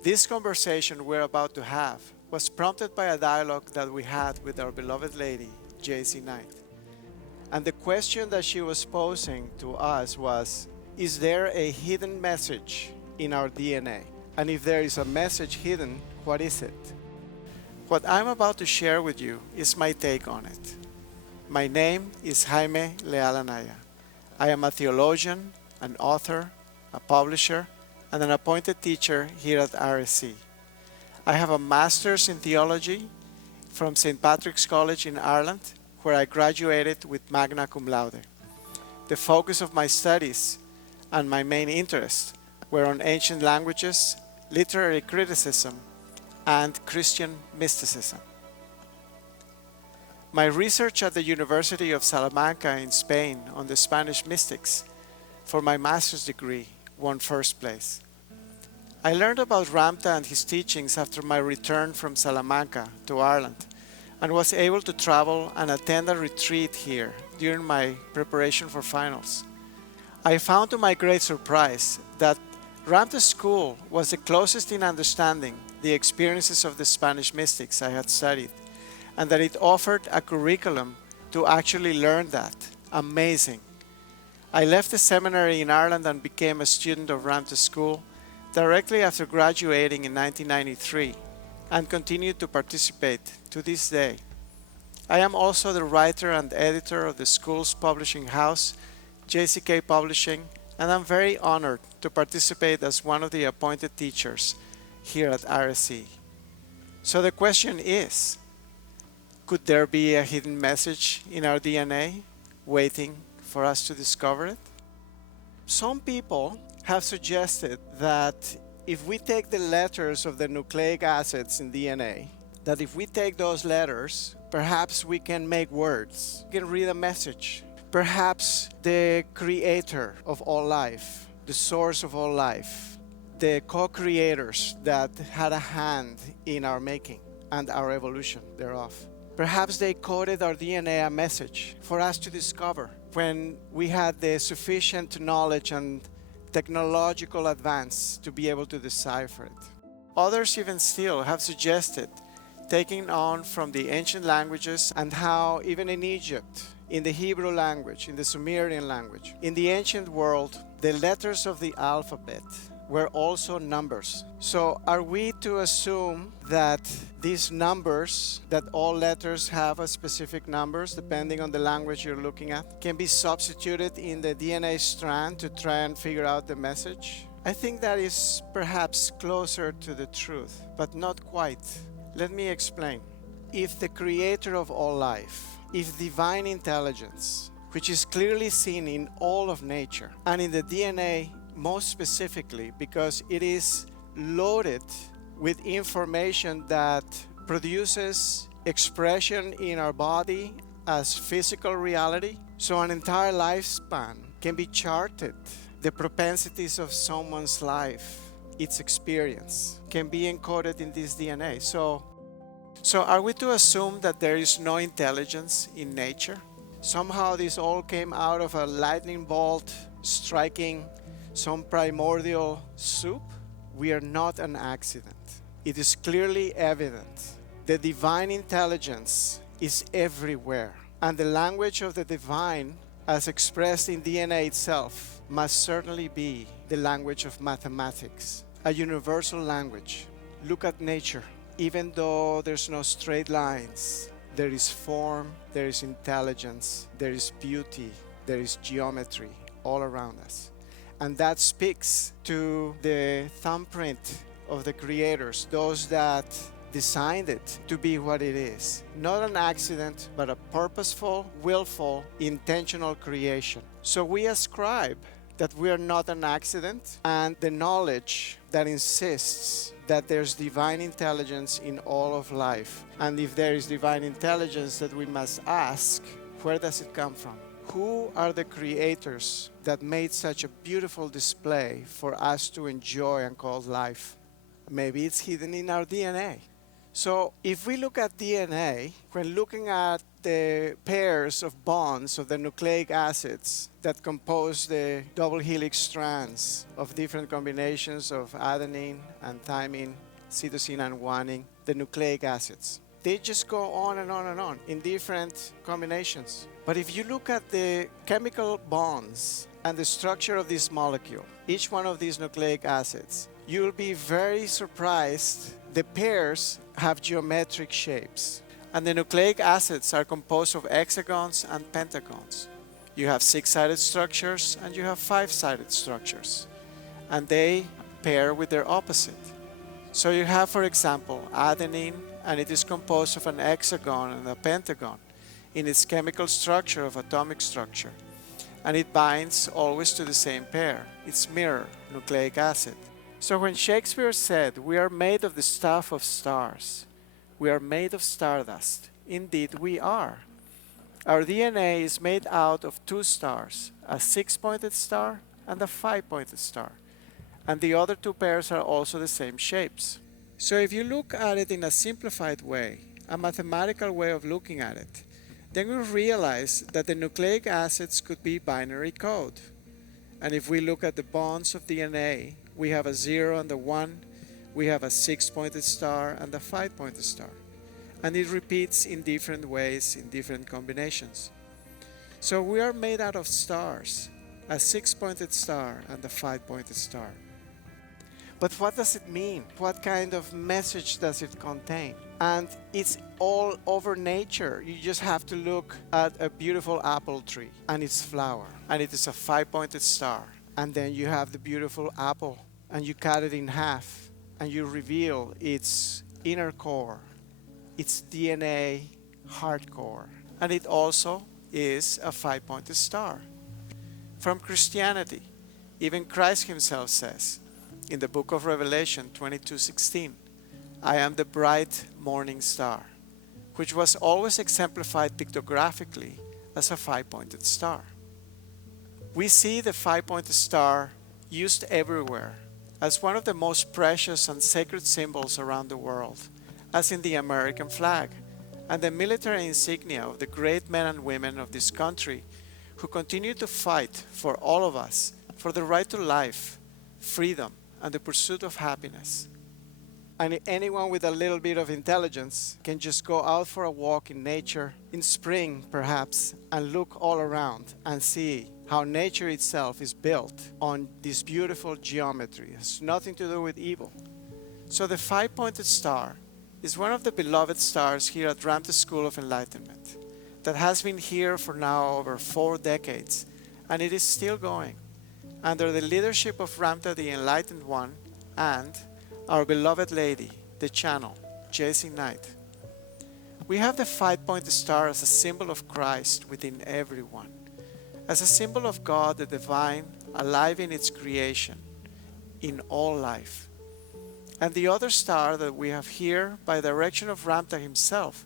This conversation we're about to have was prompted by a dialogue that we had with our beloved lady, JC Knight. And the question that she was posing to us was, is there a hidden message in our DNA? And if there is a message hidden, what is it? What I'm about to share with you is my take on it. My name is Jaime Leal Anaya. I am a theologian, an author, a publisher, and an appointed teacher here at RSC. I have a master's in theology from St. Patrick's College in Ireland, where I graduated with magna cum laude. The focus of my studies and my main interests were on ancient languages, literary criticism, and Christian mysticism. My research at the University of Salamanca in Spain on the Spanish mystics for my master's degree won first place. I learned about Ramtha and his teachings after my return from Salamanca to Ireland and was able to travel and attend a retreat here during my preparation for finals. I found to my great surprise that Ramtha's school was the closest in understanding the experiences of the Spanish mystics I had studied, and that it offered a curriculum to actually learn that. Amazing. I left the seminary in Ireland and became a student of Ramtha's school directly after graduating in 1993 and continued to participate to this day. I am also the writer and editor of the school's publishing house, JCK Publishing, and I'm very honored to participate as one of the appointed teachers here at RSC. So the question is, could there be a hidden message in our DNA waiting for us to discover it? Some people have suggested that if we take the letters of the nucleic acids in DNA, that if we take those letters, perhaps we can make words, we can read a message. Perhaps the creator of all life, the source of all life, the co-creators that had a hand in our making and our evolution thereof. Perhaps they coded our DNA a message for us to discover when we had the sufficient knowledge and technological advance to be able to decipher it. Others even still have suggested taking on from the ancient languages and how even in Egypt, in the Hebrew language, in the Sumerian language, in the ancient world, the letters of the alphabet were also numbers. So are we to assume that these numbers, that all letters have a specific numbers depending on the language you're looking at, can be substituted in the DNA strand to try and figure out the message? I think that is perhaps closer to the truth, but not quite. Let me explain. If the creator of all life, if divine intelligence, which is clearly seen in all of nature and in the DNA most specifically because it is loaded with information that produces expression in our body as physical reality. So an entire lifespan can be charted. The propensities of someone's life, its experience, can be encoded in this DNA. So are we to assume that there is no intelligence in nature? Somehow this all came out of a lightning bolt striking some primordial soup? We are not an accident. It is clearly evident. The divine intelligence is everywhere. And the language of the divine, as expressed in DNA itself, must certainly be the language of mathematics, a universal language. Look at nature. Even though there's no straight lines, there is form, there is intelligence, there is beauty, there is geometry all around us. And that speaks to the thumbprint of the creators, those that designed it to be what it is. Not an accident, but a purposeful, willful, intentional creation. So we ascribe that we are not an accident, and the knowledge that insists that there's divine intelligence in all of life. And if there is divine intelligence, that we must ask, where does it come from? Who are the creators that made such a beautiful display for us to enjoy and call life? Maybe it's hidden in our DNA. So if we look at DNA, when looking at the pairs of bonds of the nucleic acids that compose the double helix strands of different combinations of adenine and thymine, cytosine and guanine, the nucleic acids. They just go on and on and on in different combinations. But if you look at the chemical bonds and the structure of this molecule, each one of these nucleic acids, you'll be very surprised. The pairs have geometric shapes. And the nucleic acids are composed of hexagons and pentagons. You have 6-sided structures and you have 5-sided structures. And they pair with their opposite. So you have, for example, adenine, and it is composed of an hexagon and a pentagon in its chemical structure of atomic structure. And it binds always to the same pair, its mirror, nucleic acid. So when Shakespeare said, "We are made of the stuff of stars," we are made of stardust. Indeed, we are. Our DNA is made out of 2 stars, a 6-pointed star and a 5-pointed star. And the other 2 pairs are also the same shapes. So if you look at it in a simplified way, a mathematical way of looking at it, then we realize that the nucleic acids could be binary code. And if we look at the bonds of DNA, we have a 0 and a 1, we have a 6-pointed star and a 5-pointed star. And it repeats in different ways, in different combinations. So we are made out of stars, a 6-pointed star and a 5-pointed star. But what does it mean? What kind of message does it contain? And it's all over nature. You just have to look at a beautiful apple tree and its flower. And it is a 5-pointed star. And then you have the beautiful apple and you cut it in half and you reveal its inner core, its DNA heart core. And it also is a 5-pointed star. From Christianity, even Christ himself says, in the book of Revelation 22:16, "I am the bright morning star," which was always exemplified pictographically as a 5-pointed star. We see the 5-pointed star used everywhere as one of the most precious and sacred symbols around the world, as in the American flag and the military insignia of the great men and women of this country who continue to fight for all of us for the right to life, freedom, and the pursuit of happiness. And anyone with a little bit of intelligence can just go out for a walk in nature, in spring perhaps, and look all around and see how nature itself is built on this beautiful geometry. It has nothing to do with evil. So the 5-pointed star is one of the beloved stars here at Ramtha School of Enlightenment that has been here for now over 4 decades, and it is still going under the leadership of Ramtha, the Enlightened One, and our beloved lady, the channel, J.C. Knight. We have the 5-pointed star as a symbol of Christ within everyone, as a symbol of God, the divine, alive in its creation, in all life. And the other star that we have here, by direction of Ramtha himself,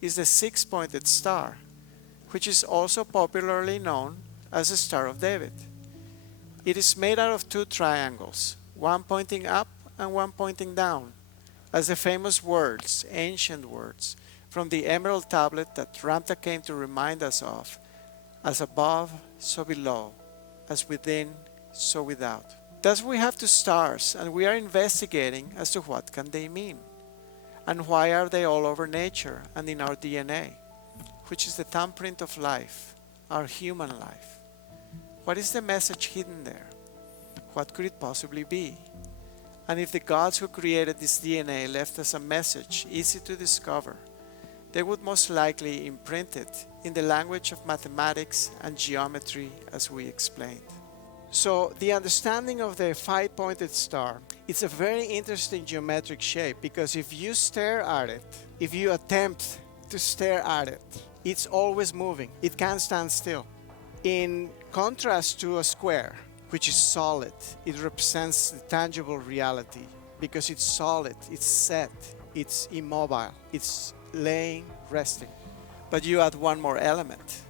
is the 6-pointed star, which is also popularly known as the Star of David. It is made out of 2 triangles, one pointing up and one pointing down, as the famous words, ancient words, from the emerald tablet that Ramtha came to remind us of, as above, so below, as within, so without. Thus we have 2 stars, and we are investigating as to what can they mean, and why are they all over nature and in our DNA, which is the thumbprint of life, our human life. What is the message hidden there? What could it possibly be? And if the gods who created this DNA left us a message easy to discover, they would most likely imprint it in the language of mathematics and geometry as we explained. So the understanding of the 5-pointed star, it's a very interesting geometric shape, because if you stare at it, if you attempt to stare at it, it's always moving. It can't stand still. In contrast to a square, which is solid, it represents the tangible reality because it's solid, it's set, it's immobile, it's laying, resting. But you add one more element,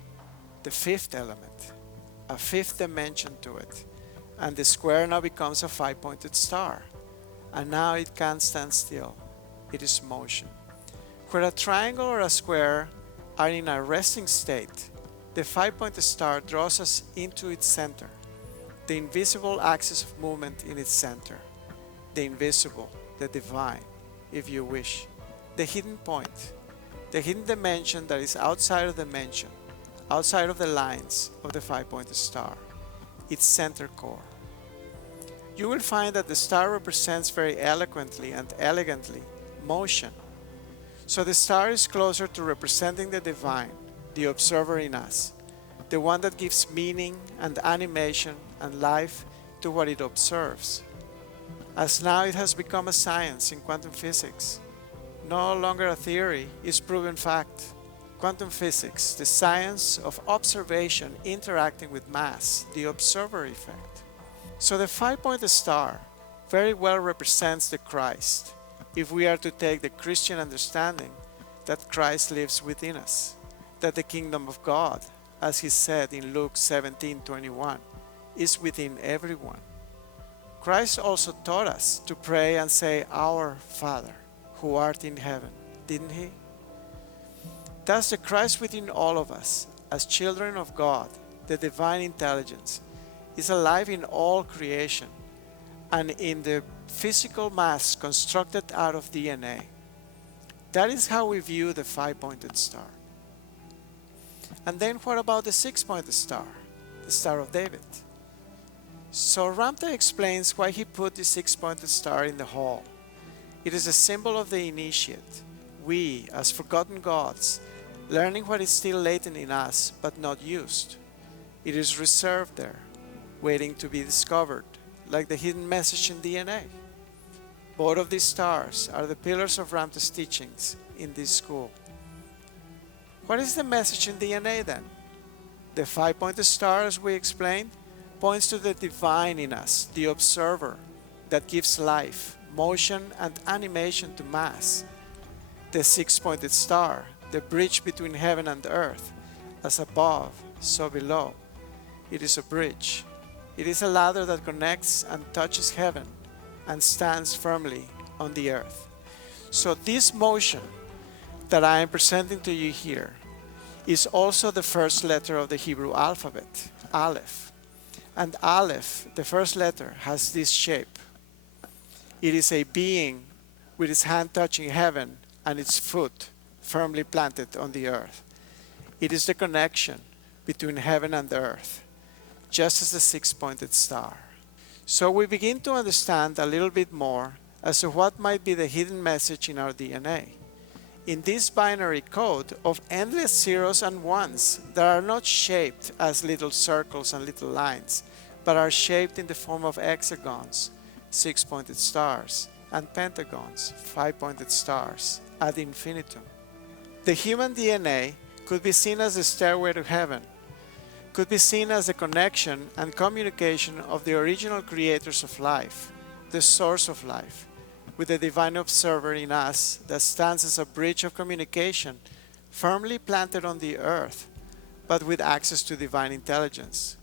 the 5th element, a 5th dimension to it, and the square now becomes a 5-pointed star, and now it can't stand still, it is motion. Where a triangle or a square are in a resting state, the 5-pointed star draws us into its center, the invisible axis of movement in its center, the invisible, the divine, if you wish, the hidden point, the hidden dimension that is outside of the dimension, outside of the lines of the 5-pointed star, its center core. You will find that the star represents very eloquently and elegantly motion. So the star is closer to representing the divine, the observer in us, the one that gives meaning and animation and life to what it observes. As now it has become a science in quantum physics, no longer a theory, is proven fact. Quantum physics, the science of observation interacting with mass, the observer effect. So the 5-pointed star very well represents the Christ, if we are to take the Christian understanding that Christ lives within us, that the kingdom of God, as he said in Luke 17:21, is within everyone. Christ also taught us to pray and say, "Our Father, who art in heaven," didn't he? Thus the Christ within all of us, as children of God, the divine intelligence, is alive in all creation and in the physical mass constructed out of DNA. That is how we view the 5-pointed star. And then what about the 6-pointed star, the Star of David? So Ramtha explains why he put the 6-pointed star in the hall. It is a symbol of the initiate, we as forgotten gods, learning what is still latent in us but not used. It is reserved there, waiting to be discovered, like the hidden message in DNA. Both of these stars are the pillars of Ramtha's teachings in this school. What is the message in DNA then? The 5-pointed star, as we explained, points to the divine in us, the observer that gives life, motion, and animation to mass. The 6-pointed star, the bridge between heaven and earth, as above, so below. It is a bridge. It is a ladder that connects and touches heaven and stands firmly on the earth. So this motion that I am presenting to you here is also the first letter of the Hebrew alphabet, Aleph. And Aleph, the first letter, has this shape. It is a being with its hand touching heaven and its foot firmly planted on the earth. It is the connection between heaven and earth, just as the 6-pointed star. So we begin to understand a little bit more as to what might be the hidden message in our DNA. In this binary code of endless zeros and ones that are not shaped as little circles and little lines, but are shaped in the form of hexagons, 6-pointed stars, and pentagons, 5-pointed stars, ad infinitum. The human DNA could be seen as the stairway to heaven, could be seen as the connection and communication of the original creators of life, the source of life, with the divine observer in us that stands as a bridge of communication, firmly planted on the earth, but with access to divine intelligence.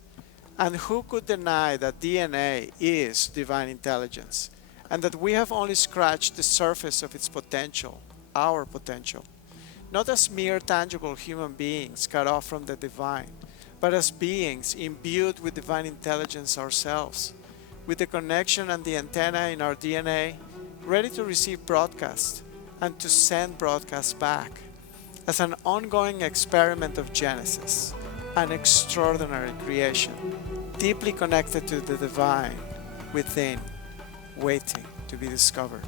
And who could deny that DNA is divine intelligence, and that we have only scratched the surface of its potential, our potential, not as mere tangible human beings cut off from the divine, but as beings imbued with divine intelligence ourselves, with the connection and the antenna in our DNA, ready to receive broadcast and to send broadcast back, as an ongoing experiment of Genesis, an extraordinary creation, deeply connected to the divine within, waiting to be discovered.